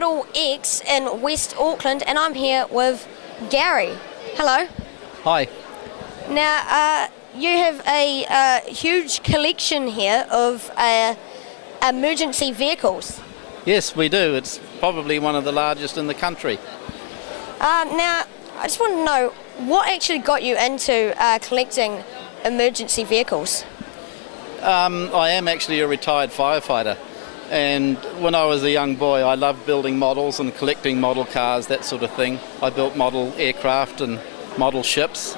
Model X in West Auckland, and I'm here with Gary. Hello. Hi. Now, you have a huge collection here of emergency vehicles. Yes, we do. It's probably one of the largest in the country. Now, I just want to know, what actually got you into collecting emergency vehicles? I am actually a retired firefighter, and when I was a young boy I loved building models and collecting model cars, that sort of thing. I built model aircraft and model ships,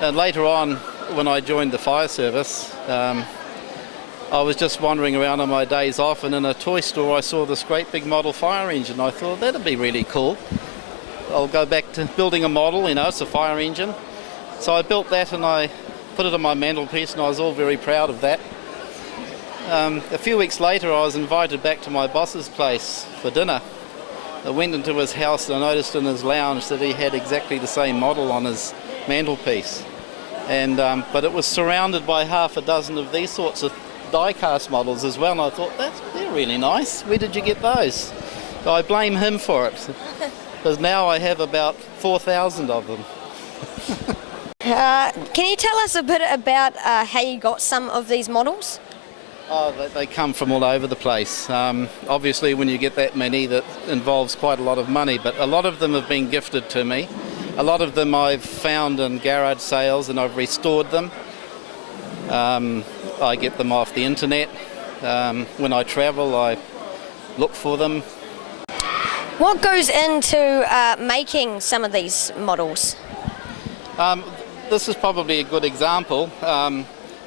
and later on when I joined the fire service I was just wandering around on my days off, and in a toy store I saw this great big model fire engine. I thought that'd be really cool. I'll go back to building a model, it's a fire engine. So I built that and I put it on my mantelpiece, and I was all very proud of that. A few weeks later I was invited back to my boss's place for dinner. I went into his house and I noticed in his lounge that he had exactly the same model on his mantelpiece. But it was surrounded by half a dozen of these sorts of die-cast models as well, and I thought, they're really nice. Where did you get those? So I blame him for it, because now I have about 4,000 of them. Can you tell us a bit about how you got some of these models? Oh, they come from all over the place. Obviously when you get that many, that involves quite a lot of money, but a lot of them have been gifted to me. A lot of them I've found in garage sales and I've restored them. I get them off the internet. When I travel I look for them. What goes into making some of these models? This is probably a good example.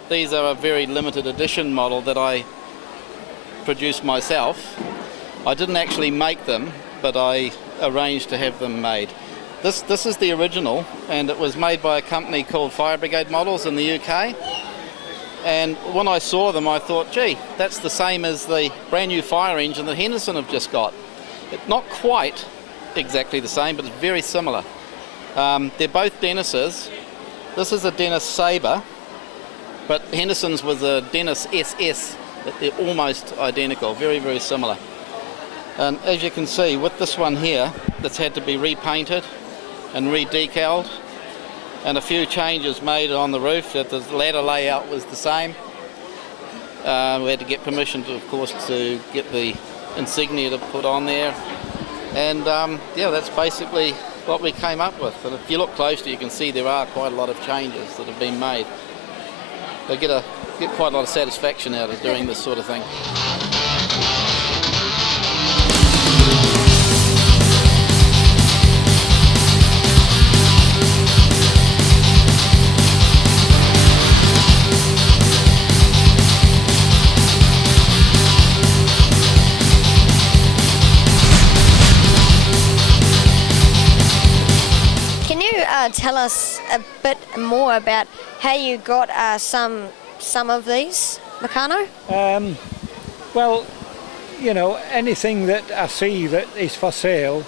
These are a very limited edition model that I produced myself. I didn't actually make them, but I arranged to have them made. This is the original, and it was made by a company called Fire Brigade Models in the UK. And when I saw them I thought, gee, that's the same as the brand new fire engine that Henderson have just got. It's not quite exactly the same, but it's very similar. They're both Dennis's. This is a Dennis Sabre, but Henderson's was a Dennis SS. They're almost identical, very, very similar. And as you can see, with this one here, that's had to be repainted and re-decaled, and a few changes made on the roof, that the ladder layout was the same. We had to get permission, of course, to get the insignia to put on there. And yeah, that's basically what we came up with. And if you look closely, you can see there are quite a lot of changes that have been made. They get quite a lot of satisfaction out of doing this sort of thing. Tell us a bit more about how you got some of these, Meccano? Well, anything that I see that is for sale,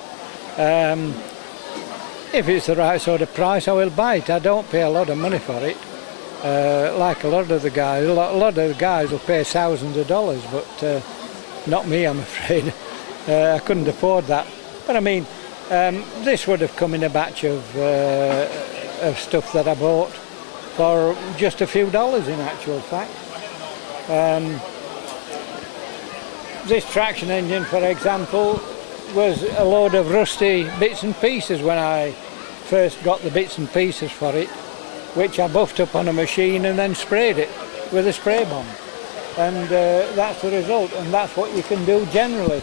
if it's the right sort of price, I will buy it. I don't pay a lot of money for it, like a lot of the guys. A lot of the guys will pay thousands of dollars, but not me, I'm afraid. I couldn't afford that. But I mean, this would have come in a batch of stuff that I bought for just a few dollars, in actual fact. This traction engine, for example, was a load of rusty bits and pieces when I first got the bits and pieces for it, which I buffed up on a machine and then sprayed it with a spray bomb. And that's the result, and that's what you can do generally.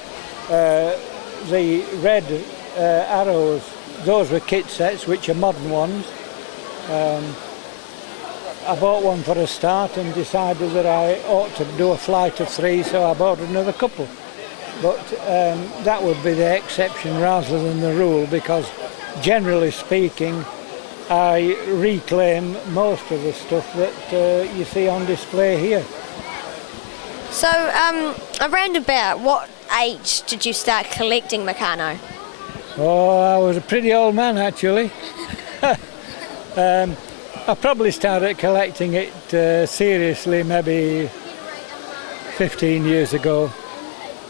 The red arrows, those were kit sets, which are modern ones. I bought one for a start and decided that I ought to do a flight of 3, so I bought another couple. But that would be the exception rather than the rule, because generally speaking I reclaim most of the stuff that you see on display here. So around about what age did you start collecting Meccano? Oh, I was a pretty old man, actually. I probably started collecting it seriously maybe 15 years ago.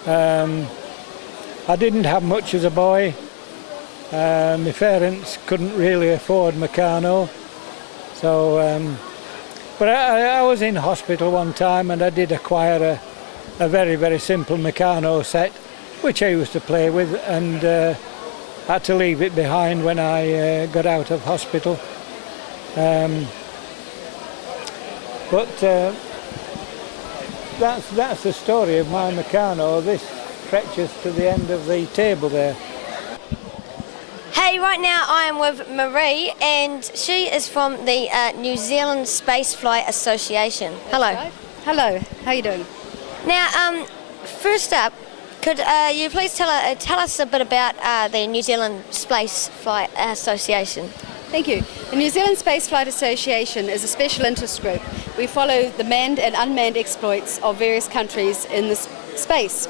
I I didn't have much as a boy. My parents couldn't really afford Meccano, so but I was in hospital one time and I did acquire a very, very simple Meccano set which I used to play with, and had to leave it behind when I got out of hospital. But that's the story of my Meccano. This stretches to the end of the table there. Hey, right now I am with Marie, and she is from the New Zealand Spaceflight Association. Hello. Right. Hello, how are you doing? Now, first up, could you please tell us a bit about the New Zealand Spaceflight Association? Thank you. The New Zealand Spaceflight Association is a special interest group. We follow the manned and unmanned exploits of various countries in the space.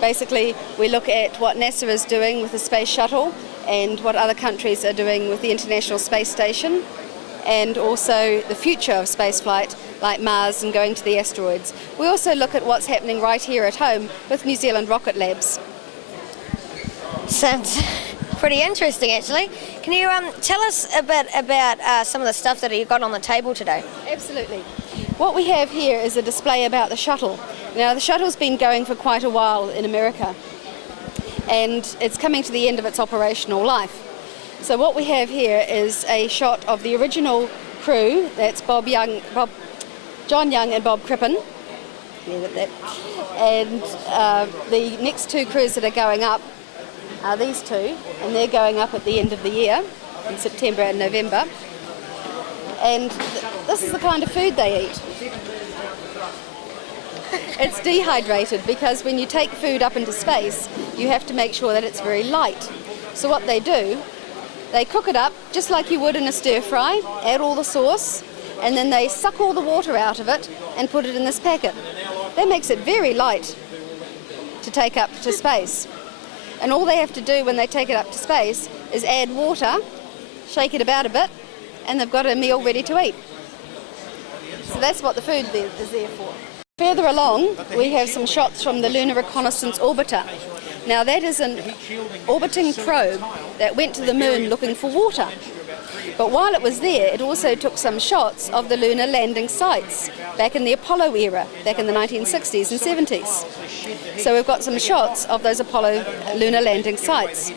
Basically, we look at what NASA is doing with the space shuttle and what other countries are doing with the International Space Station, and also the future of spaceflight, like Mars and going to the asteroids. We also look at what's happening right here at home with New Zealand Rocket Labs. Sounds pretty interesting, actually. Can you tell us a bit about some of the stuff that you got on the table today? Absolutely. What we have here is a display about the shuttle. Now, the shuttle's been going for quite a while in America, and it's coming to the end of its operational life. So what we have here is a shot of the original crew. That's John Young and Bob Crippen. And the next two crews that are going up are these two, and they're going up at the end of the year, in September and November. And this is the kind of food they eat. It's dehydrated, because when you take food up into space, you have to make sure that it's very light. So what they do, they cook it up just like you would in a stir fry, add all the sauce, and then they suck all the water out of it and put it in this packet. That makes it very light to take up to space. And all they have to do when they take it up to space is add water, shake it about a bit, and they've got a meal ready to eat. So that's what the food is there for. Further along, we have some shots from the Lunar Reconnaissance Orbiter. Now, that is an orbiting probe that went to the moon looking for water. But while it was there, it also took some shots of the lunar landing sites back in the Apollo era, back in the 1960s and 70s. So we've got some shots of those Apollo lunar landing sites.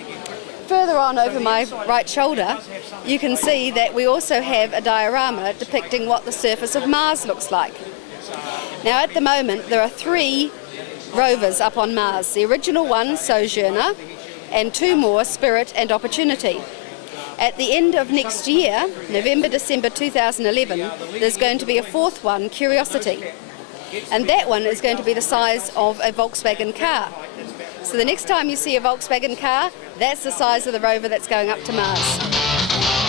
Further on over my right shoulder, you can see that we also have a diorama depicting what the surface of Mars looks like. Now, at the moment, there are 3 rovers up on Mars. The original one, Sojourner, and 2 more, Spirit and Opportunity. At the end of next year, November, December 2011, there's going to be a 4th one, Curiosity. And that one is going to be the size of a Volkswagen car. So the next time you see a Volkswagen car, that's the size of the rover that's going up to Mars.